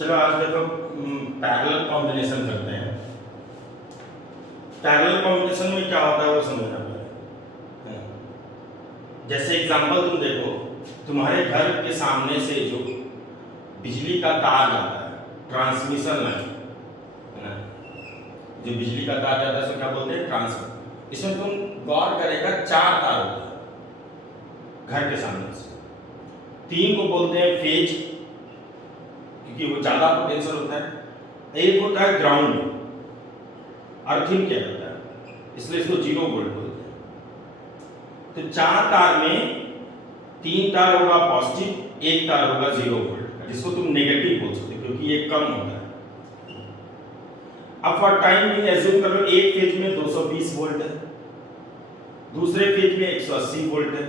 चलो आज देखो पैरेलल कॉम्बिनेशन करते हैं। पैरेलल कॉम्बिनेशन में क्या होता है वो समझना पड़ेगा। जैसे एग्जांपल तुम देखो, तुम्हारे घर के सामने से जो बिजली का तार जाता है, ट्रांसमिशन लाइन है ना, जो बिजली का तार जाता है उसको क्या बोलते हैं? ट्रांसमिशन। इसमें तुम गौर करेगा 4 तार होते हैं घर के सामने से। 3 को बोलते हैं फेज क्योंकि वो ज्यादा पोटेंशियल होता है। एक होता है ग्राउंड, अर्थिंग किया जाता है, इसलिए इसको 0 वोल्ट बोलते हैं। तो 4 तार में 3 तार होगा पॉजिटिव, 1 तार होगा 0 वोल्ट, जिसको तुम नेगेटिव बोल सकते हो क्योंकि ये कम होता है। अब फॉर टाइम भी एज्यूम कर लो एक फेज में 220 वोल्ट है, दूसरे फेज में 180 वोल्ट है,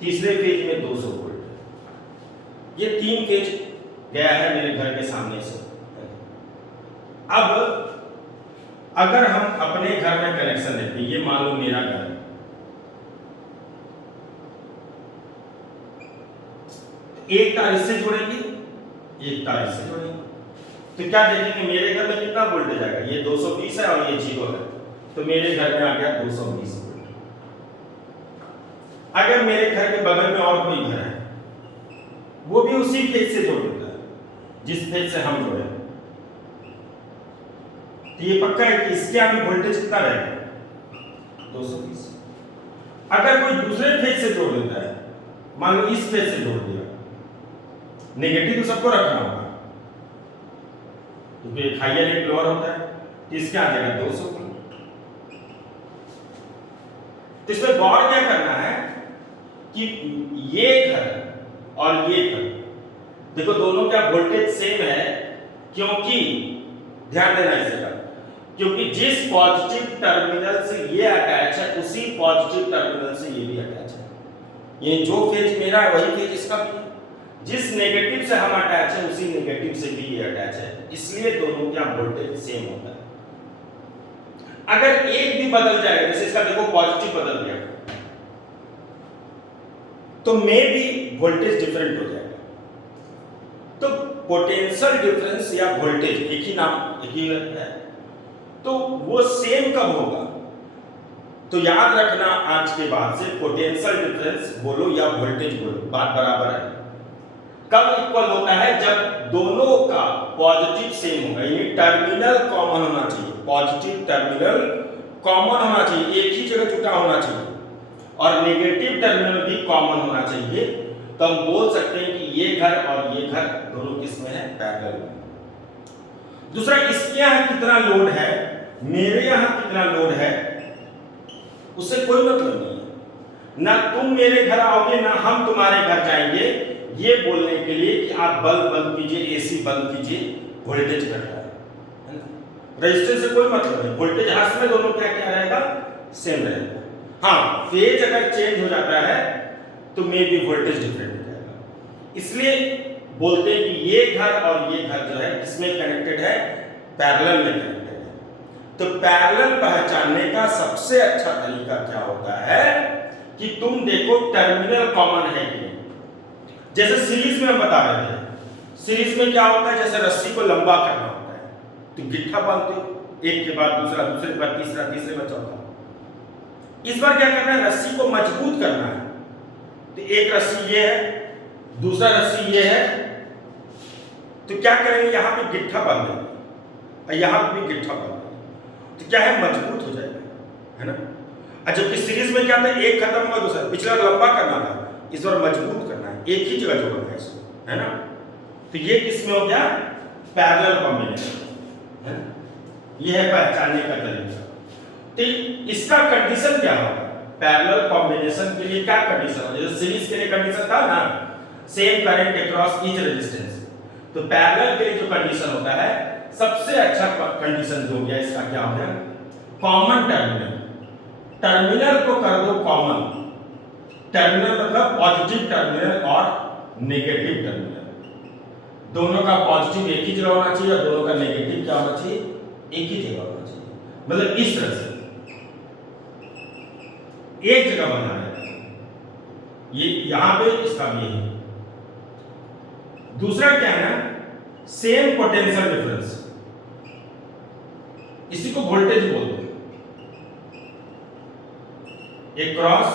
तीसरे फेज में 200 वोल्ट है। ये 3 फेज गया है मेरे घर के सामने से। अब अगर हम अपने घर में कनेक्शन देते हैं, ये मान लो मेरा घर है, एक तार इससे जोड़ेंगे, एक तार इससे जोड़ेंगे, तो क्या देखेंगे मेरे घर में कितना वोल्टेज आएगा? ये 220 है और ये 0 है, तो मेरे घर में आ गया 220 वोल्ट। अगर मेरे घर के बगल में और कोई घर है, वो भी उसी फेज से जोड़ देता है जिस फेज से हम जोड़े, तो ये पक्का है कि इसके आगे वोल्टेज कितना रहेगा? 220। अगर कोई दूसरे फेज से जोड़ देता है, मान लो इस फेज से जोड़ दिया, नेगेटिव तो सबको रखना होगा क्योंकि एक हायर एक लोअर होता है, तो इसके आ जाएगा 200 वोल्ट। तो इसमें गौर क्या करना है कि ये घर और ये घर, देखो दोनों का वोल्टेज सेम है, क्योंकि ध्यान देना इस जगह, क्योंकि जिस पॉजिटिव टर्मिनल से ये अटैच है उसी पॉजिटिव टर्मिनल से ये भी अटैच है। ये जो फेज मेरा है वही फेज इसका भी है, जिस नेगेटिव से हम अटैच है उसी नेगेटिव से भी ये अटैच है, इसलिए दोनों का वोल्टेज सेम होता है। अगर एक भी बदल जाएगा, जैसे इसका देखो पॉजिटिव बदल गया, तो मे भी वोल्टेज डिफरेंट हो जाएगा। तो पोटेंशियल डिफरेंस या वोल्टेज एक ही नाम एक ही है, तो वो सेम कब होगा? तो याद रखना आज के बाद से पोटेंशियल डिफरेंस बोलो या वोल्टेज बोलो, बात बराबर है। कब इक्वल होता है? जब दोनों का पॉजिटिव सेम होगा, यानी टर्मिनल कॉमन होना चाहिए, पॉजिटिव टर्मिनल कॉमन होना चाहिए, एक ही जगह जुटा होना चाहिए, और नेगेटिव टर्मिनल भी कॉमन होना चाहिए। तो हम बोल सकते हैं कि ये घर और ये घर दोनों किस में है? पैरेलल में। दूसरा, इसके यहाँ कितना लोड है, मेरे यहाँ कितना लोड है, उससे कोई मतलब नहीं है। ना तुम मेरे घर आओगे ना हम तुम्हारे घर जाएंगे ये बोलने के लिए कि आप बल्ब बंद कीजिए, एसी बंद कीजिए, वोल्टेज घट रहा है ना। रेजिस्टेंस से कोई मतलब नहीं, वोल्टेज हर समय दोनों क्या क्या रहेगा? सेम रहेगा। हाँ, फेज अगर चेंज हो जाता है तो मे बी वोल्टेज डिफरेंट हो जाएगा। इसलिए बोलते हैं कि ये घर और ये घर जो है इसमें कनेक्टेड है, पैरेलल में कनेक्टेड है। तो पैरेलल पहचानने का सबसे अच्छा तरीका क्या होता है कि तुम देखो टर्मिनल कॉमन है कि नहीं। जैसे सीरीज में हम बता रहे थे, सीरीज में क्या होता है? जैसे रस्सी को लंबा करना होता है, तो गिट्ठा बांधते हो, एक के बाद दूसरा, दूसरे के बाद तीसरा, तीसरे में चौथा। इस बार क्या करना है? रस्सी को मजबूत करना है, तो एक रस्सी ये है, दूसरा रस्सी ये है, तो क्या करेंगे? यहां पे गिट्ठा बांधेंगे और यहां पे भी गिट्ठा बांधेंगे, तो क्या है? मजबूत हो जाएगा, है ना। जबकि सीरीज में क्या था? एक खत्म हुआ, दूसरा, पिछला लंबा करना था, इस बार मजबूत करना है, एक ही जगह जोड़ना है इसको, है ना। तो ये किसमें हो गया? पैरेलल कॉम्बिनेशन, है ना। ये है पहचानने का तरीका। तो इसका कंडीशन क्या होगा? पैरेलल कॉम्बिनेशन के लिए क्या कंडीशन होगा? जैसे सीरीज के लिए कंडीशन था ना, same current across each resistance, तो पैरेलल के लिए जो कंडीशन होता है, सबसे अच्छा कंडीशन जो हो गया इसका क्या हो गया? Common terminal. टर्मिनल को कर दो कॉमन, टर्मिनल मतलब पॉजिटिव टर्मिनल और नेगेटिव टर्मिनल, दोनों का पॉजिटिव एक ही जगह होना चाहिए और दोनों का नेगेटिव क्या होना चाहिए? एक ही जगह होना चाहिए। मतलब इस तरह से एक जगह बना है, ये यहां पे इसका भी है। दूसरा क्या है ना सेम पोटेंशियल डिफरेंस, इसी को वोल्टेज बोलते हैं। अक्रॉस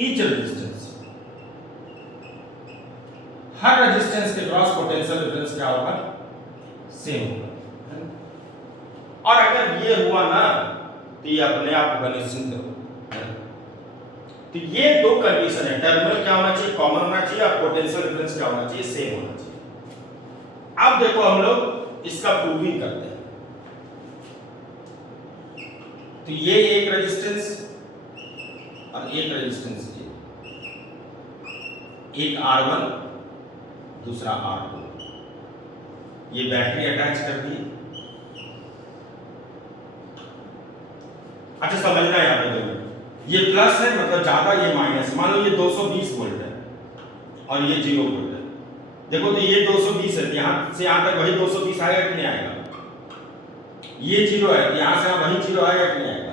ईच रेजिस्टेंस, हर रेजिस्टेंस के क्रॉस पोटेंशियल डिफरेंस क्या होगा, सेम होगा। और अगर ये हुआ ना तो ये अपने आप होगा, निश्चिंत हो। तो ये दो कंडीशन है, टर्मिनल क्या होना चाहिए, कॉमन होना चाहिए, और पोटेंशियल डिफरेंस क्या होना चाहिए, सेम होना चाहिए। अब देखो हम लोग इसका प्रूविंग करते हैं। तो ये एक रेजिस्टेंस और एक रेजिस्टेंस, एक R1 दूसरा R2, ये बैटरी अटैच कर दी। अच्छा समझना है यहां पे दोनों, ये प्लस है मतलब ज्यादा, ये माइनस। मान लो ये 220 वोल्ट है और ये 0 वोल्ट है। देखो तो ये 220 है, यहां से यहां तक वही 220 आएगा कि नहीं आएगा, ये 0 है, यहां से वही 0 आएगा कि नहीं आएगा।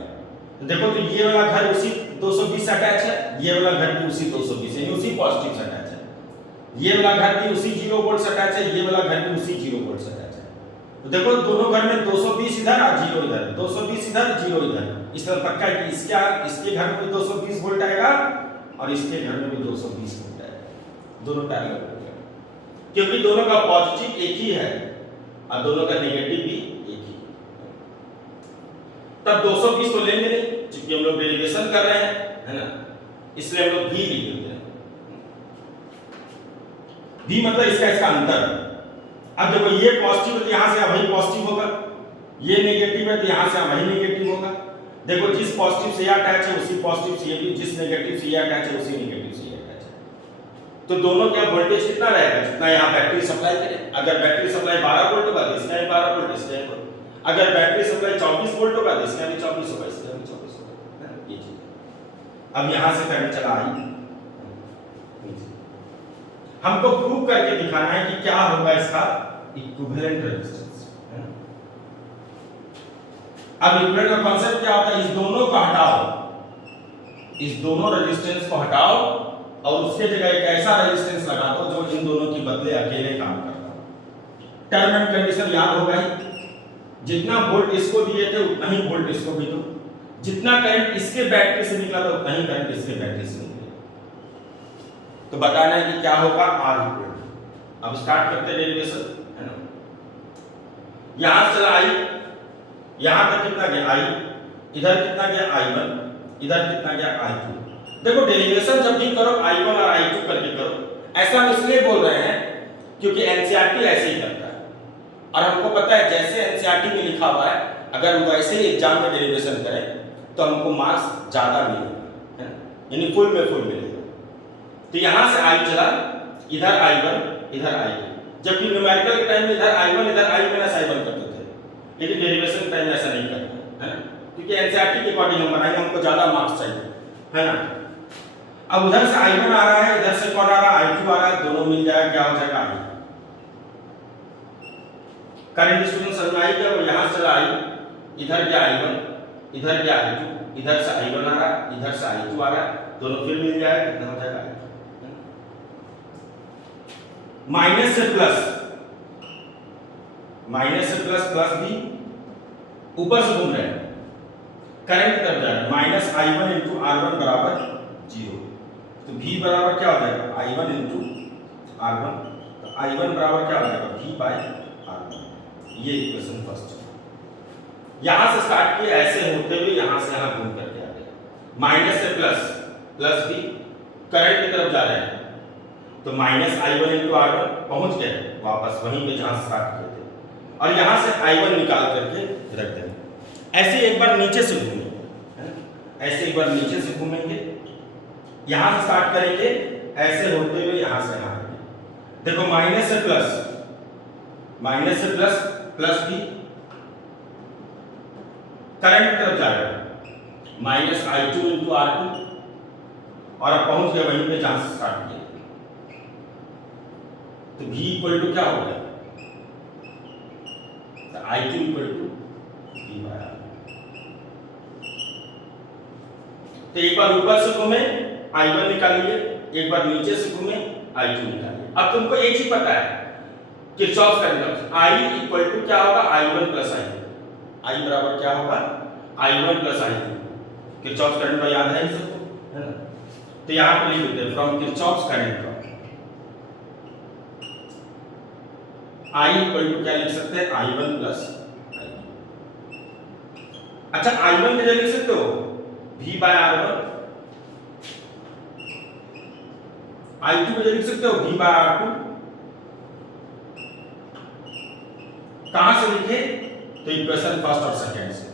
तो देखो तो ये वाला घर उसी 220 से अटैच है, ये वाला घर भी उसी 220 यानी उसी पॉजिटिव से अटैच है, ये वाला घर भी उसी 0 वोल्ट से अटैच है, ये वाला घर भी उसी 0 वोल्ट से अटैच है। तो देखो दोनों घर में 220 इधर और 0 इधर, 220 इधर 0 इधर। इस तरह पक्का है कि इसके घर में भी 220 वोल्ट आएगा और इसके घर में भी 220 वोल्ट आएगा, दोनों पैरेलल हो गए, क्योंकि दोनों का पॉजिटिव एक ही है और दोनों का नेगेटिव भी एक ही। तब 220 तो लेंगे नहीं, क्योंकि हम लोग डेरिवेशन कर रहे हैं, है ना, इसलिए हम लोग भी लिख देते हैं। भी मतलब इसका अंतर। अब देखो ये पॉजिटिव है तो यहां से वही पॉजिटिव होगा, ये नेगेटिव है तो यहां से वही नेगेटिव होगा। देखो जिस पॉजिटिव से ये अटैच है उसी पॉजिटिव से ये भी, जिस नेगेटिव से ये अटैच है उसी नेगेटिव से ये अटैच है। तो दोनों का वोल्टेज कितना रहेगा, जितना यहां बैटरी सप्लाई करे। अगर बैटरी सप्लाई 12 वोल्ट होगा तो इसका भी 12 वोल्ट, इसका भी। अगर बैटरी सप्लाई 24 वोल्ट होगा तो इसका भी 24 होगा, इसका भी 24 होगा। ये चीज अब यहां से करंट चला आई, हमको प्रूव करके दिखाना है कि क्या होगा इसका इक्विवेलेंट रेजिस्टेंस। अब इक्विवेलेंट का कांसेप्ट क्या होता है, इस दोनों को हटाओ, इस दोनों रेजिस्टेंस को हटाओ और उसके जगह एक ऐसा रेजिस्टेंस लगा दो जो इन दोनों की बदले अकेले काम करता हो। टर्म एंड कंडीशन याद होगा ही, जितना वोल्ट इसको दिए थे उतना ही वोल्ट इसको भी दो, जितना करंट इसके बैटरी से निकला था उतना ही करंट इसके बैटरी से निकले। तो बताना है कि क्या होगा, R इक्वल। अब स्टार्ट करते हैं डेरिवेशन, है ना। यहां से चला I, यहां तक कितना गया I, इधर कितना गया I1, इधर कितना गया I2। देखो डेरिवेशन जब भी करो I1 और I2 करके करो। ऐसा हम इसलिए बोल रहे हैं क्योंकि एनसीईआरटी ऐसे ही करता है, और हमको पता है जैसे एनसीईआरटी में लिखा हुआ है अगर हम वैसे ही एग्जाम में डेरिवेशन करें तो हमको मार्क्स ज्यादा मिलेगा, है ना, यानी फुल में फुल मिलेगा। तो यहां से I चला, इधर I1 इधर I2, जबकि न्यूमेरिकल के टाइम में इधर I1 इधर I माइनस I1 करते थे, लेकिन डेरिवेशन के टाइम में ऐसा नहीं करते, है ना, क्योंकि एनसीईआरटी के अकॉर्डिंग हम बनाएंगे, हमको ज्यादा मार्क्स चाहिए, है ना। अब उधर से I1 आ रहा है, इधर से कौन आ रहा है, I2 आ रहा है, दोनों मिल जाएगा, क्या हो जाएगा I। करंट डिस्ट्रीब्यूशन समझ में आई क्या, वो यहां से चला I, इधर क्या I1 इधर क्या I2, इधर से I1 आ रहा है, इधर से I2 आ रहा है, दोनों फिर मिल जाएगा, कितना हो जाएगा I। माइनस से प्लस, माइनस से प्लस, प्लस भी ऊपर से घूम रहे हैं, करंट की तरफ जा रहा है, माइनस I1 इंटू R1 बराबर 0। तो V बराबर क्या हो जाएगा, I1 इंटू R1, तो I1 बराबर क्या हो जाएगा, V बाय R1। ये इक्वेशन फर्स्ट। यहां से स्टार्ट किया, ऐसे होते हुए यहां से यहां घूम करके आ गए, माइनस से प्लस, प्लस भी करंट की तरफ जा रहे हैं, तो माइनस I1 इंटू R1 पहुंच गए वापस वहीं पे जहां स्टार्ट किए थे, और यहां से I1 निकाल करके रख देंगे। ऐसे एक बार नीचे से घूमेंगे, ऐसे एक बार नीचे से घूमेंगे, यहां से स्टार्ट करेंगे, ऐसे होते हुए यहां से यहां आएंगे। देखो माइनस से प्लस, माइनस से प्लस, प्लस भी करंट की तरफ जा रहा है, माइनस I2 इंटू R2, और अब पहुंच गए वहीं पे जहां से स्टार्ट किए। तो V इक्वल टू क्या हो गया, तो I2 equal to V by R। तो एक बार ऊपर से घूमे I1 निकालिए, एक बार नीचे से घूमे I2 निकालिए। अब तुमको एक ही पता है Kirchhoff current I equal to क्या होगा I1 प्लस I2, आई बराबर क्या होगा I1 plus I2। Kirchhoff current का याद है इस सबको, है ना? तो यहां पर लिख देते हैं from Kirchhoff current law I equal to क्या लिख सकते हैं I1 प्लस I2। अच्छा I1 की जगह लिख सकते हो V बाय R1, I2 की जगह लिख सकते हो V बाय R2। कहां से लिखे तो इक्वेशन फर्स्ट और सेकंड से।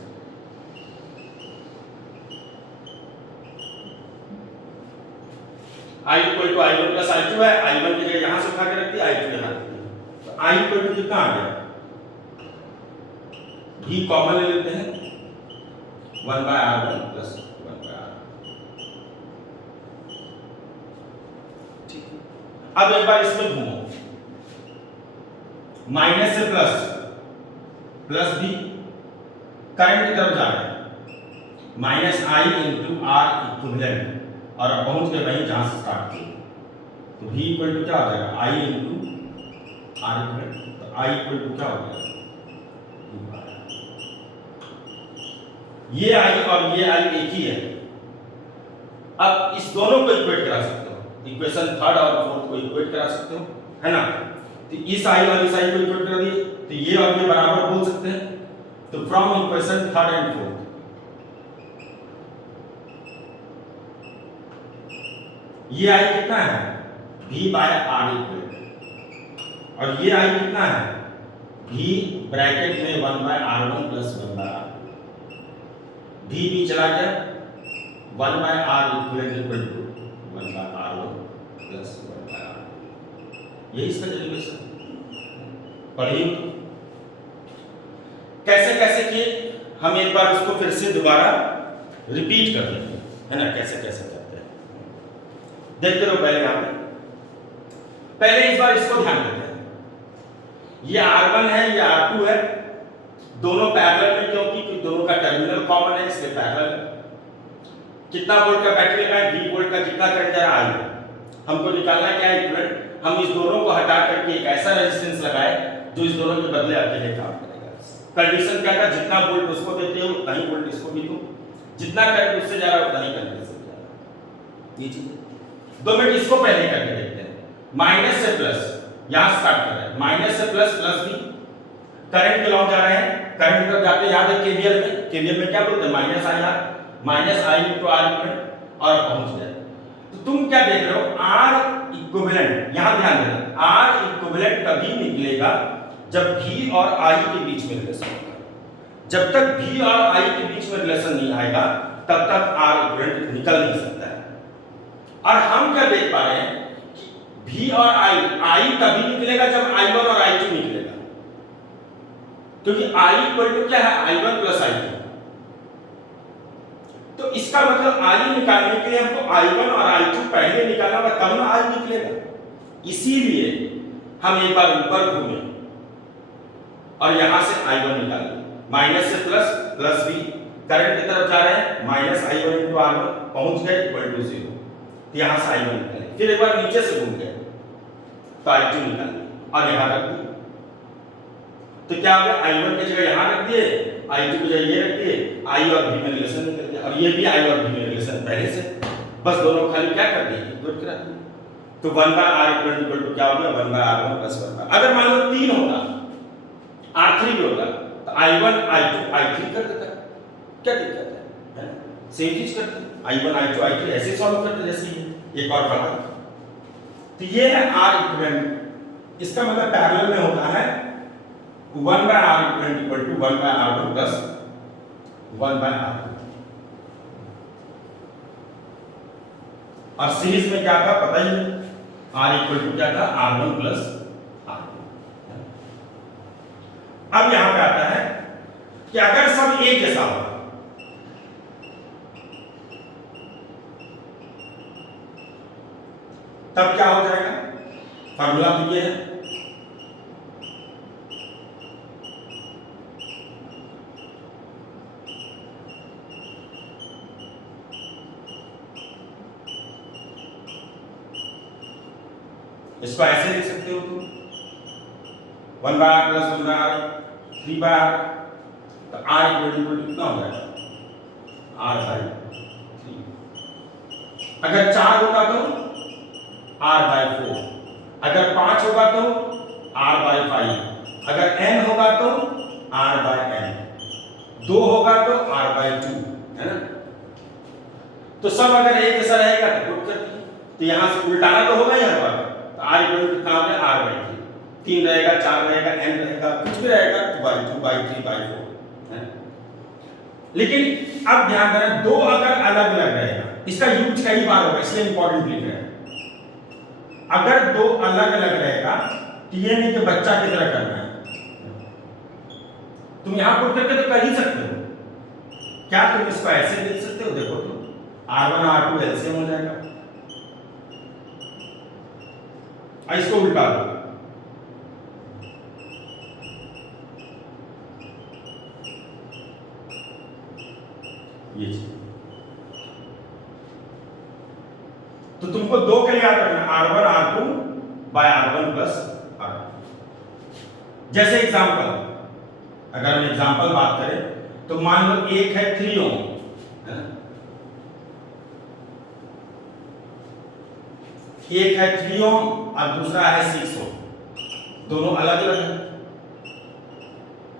I equal to I1 plus I2 है, I1 की जगह यहां से उठा के रख दिया, I2 यहां रख दिया, तो I इक्वल टू कितना आ गया V कॉमन ले लेते हैं 1 by R1 plus 1 by R2। ठीक है, अब एक बार इसमें घूमो, माइनस से प्लस, प्लस भी करंट की तरफ जा रहा है, minus I into R equivalent, और अब पहुंच गए वहीं जहां से स्टार्ट किए, तो v इक्वल टू क्या हो जाएगा आई इंटू आर इक्विवेलेंट, तो आई इक्वल टू क्या हो जाएगा ये आई और ये आई एक ही है। अब इस दोनों को इक्वेट करा सकते हो, इक्वेशन थर्ड और फोर्थ को इक्वेट करा सकते हो, है ना? तो इस आई और इस आई को इक्वेट कर दिए तो ये और ये बराबर बोल सकते हैं। तो from equation third and fourth ये आई कितना है v बाय आर इक्वल, और ये आई कितना है v ब्रैकेट में 1 by R1 plus 1 by R2, v भी चला गया 1 by R equal to 1 by R1 plus 1 by R2, ये इसका डेरिवेशन पढ़िए कैसे कैसे किए। हम एक बार उसको फिर से दोबारा रिपीट कर देंगे, है ना? कैसे कैसे करते हैं देखते रहो। पहले इस बार इसको ध्यान देते हैं, ये R1 है ये R2 है, दोनों पैरेलल में, क्योंकि दोनों का टर्मिनल कॉमन है इसलिए पैरेलल। कितना वोल्ट का बैटरी लगा है 20 वोल्ट का, कितना करंट जा रहा है I, हमको निकालना क्या है इक्विवेलेंट। हम इस दोनों को हटा करके एक ऐसा रेजिस्टेंस लगाए जो इस दोनों के बदले अकेले काम करेगा। कंडीशन क्या था, जितना वोल्ट उसको देते हो उतना ही वोल्ट इसको भी दो, जितना करंट उससे जा रहा है उतना ही करंट इससे जा रहा है। ये चीज 2 मिनट इसको पहले करके देखते हैं। माइनस से प्लस यहां स्टार्ट कर रहे हैं, माइनस से प्लस, प्लस भी करंट के लॉन्ग जा रहे हैं, करंट की तरफ जाते याद है केवीएल में क्या बोलते हैं minus I into R equivalent, और पहुंच गए। तो तुम क्या देख रहे हो आर इक्विवेलेंट, यहां ध्यान देना आर इक्विवेलेंट तभी निकलेगा जब v और I के बीच में रिलेशन होगा। जब तक v और I के बीच में रिलेशन नहीं आएगा तब तक R इक्विवेलेंट निकल नहीं सकता है। और हम क्या देख पा रहे हैं कि v और I तभी निकलेगा जब I1 और I2 निकलेगा, क्योंकि I इक्वल टू क्या है I1 प्लस I2। तो इसका मतलब I निकालने के लिए हमको I1 और I2 पहले निकालना होगा तब ना I निकलेगा। इसीलिए हम एक बार ऊपर घूमे और यहां से I1 निकाल लिया, माइनस से प्लस, प्लस भी करंट की तरफ जा रहे हैं, माइनस I1 इनटू R1 पहुंच गए इक्वल टू 0, तो यहां से I1 निकाले, फिर एक बार नीचे से घूम गए तो I2 निकाल लिया और यहां रख दिए। तो क्या हो गया I1 की जगह यहां रख दिए, I2 की जगह ये रख दिए, I और V में रिलेशन निकल गया, और ये भी I और V में रिलेशन पहले से, बस दोनों खाली क्या कर दिए इक्वेट करा दिए। तो 1 बाय R इक्वल टू क्या हो गया 1 बाय R1 प्लस 1 बाय, अगर मान लो 3 होता R3 भी होता तो I1 I2 I3 कर देता, क्या दिक्कत है? सेम चीज करते I1 I2 I3 ऐसे सॉल्व करते जैसे एक और बढ़ा। तो ये है R इक्विवेलेंट, इसका मतलब पैरेलल में होता है 1 by R equal to 1 by R1 plus 1 by R2, और सीरीज में क्या था पता ही है R इक्वल टू क्या था R1 प्लस R2। अब यहां पे आता है कि अगर सब एक जैसा होगा तब क्या हो जाएगा, फार्मूला तो ये है इसको ऐसे लिख सकते हो तुम 1 by r plus 1 by r 3 by r, तो r इक्वल टू कितना हो जाएगा r बाय 3। अगर 4 होगा तो r बाय 4, अगर 5 होगा तो r बाय 5, अगर n होगा तो r बाय n, 2 होगा तो r बाय 2, है ना। तो सब अगर एक जैसा रहेगा तो पुट कर दिए, तो यहां से उल्टाना तो होगा यहाँ पर, तो r इक्वल टू कितना हो गया r बाय 3, 3 रहेगा, 4 रहेगा, n रहेगा, कुछ भी रहेगा, 2 बाय 2 बाय 3 बाय 4, है। लेकिन अब ध्यान देना, दो अगर अलग अलग रहेगा, इसका यूज कई बार होगा इसलिए इंपॉर्टेंट लिख रहे हैं। अगर दो अलग अलग रहेगा तो ये नहीं कि बच्चा की तरह करना है, तुम यहां पुट करके तो कर ही सकते हो। क्या तुम इसको ऐसे देख सकते हो, देखो तो r1 r2 एलसीएम हो जाएगा, और इसको उल्टा दो, ये तो तुमको दो के लिए याद रखना, r1 r2 bye r1 plus r2। जैसे एग्जांपल, अगर हम एग्जांपल बात करें तो मान लो एक है 3 ओम, है ना, एक है 3 ओम और दूसरा है 6 ओम, दोनों अलग अलग है।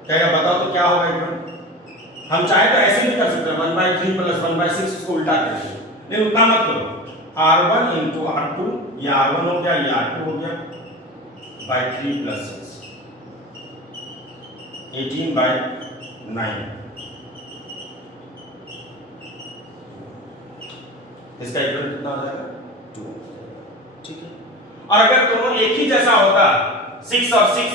क्या बताओ तो क्या होगा इक्वल? हम चाहे तो ऐसे भी कर सकते हैं 1/3 प्लस 1/6, उसको उल्टा करके, लेकिन उतना मत करो। r1 इंटू r2, ये r1 हो गया, ये r2 हो गया, बाय 3 प्लस 6, 18 बाय 9, इसका इक्वल कितना हो जाएगा 2, ठीक है। और अगर दोनों एक ही जैसा होता 6 और 6,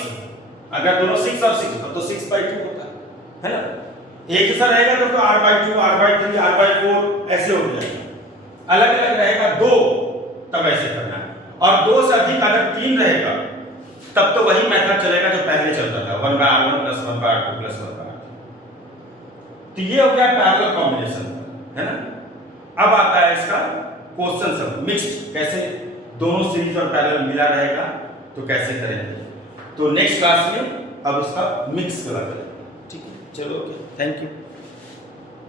अगर दोनों 6 और 6 तो 6/2 होता है ना। एक जैसा रहेगा तो r/2 r/3 r/4 ऐसे हो जाएगा, अलग अलग रहेगा दो तब ऐसे करना है, और दो से अधिक अगर 3 रहेगा तब तो वही मेथड चलेगा जो पहले चलता था 1/r1 plus 1/r2 plus 1/r3। तो ये हो गया पैरेलल कॉम्बिनेशन, है ना। अब आता है इसका क्वेश्चन सब मिक्स्ड, कैसे दोनों सीरीज और पैरेलल मिला रहेगा तो कैसे करेंगे, तो नेक्स्ट क्लास में अब इसका मिक्स करेंगे, ठीक है। चलो ओके, थैंक यू।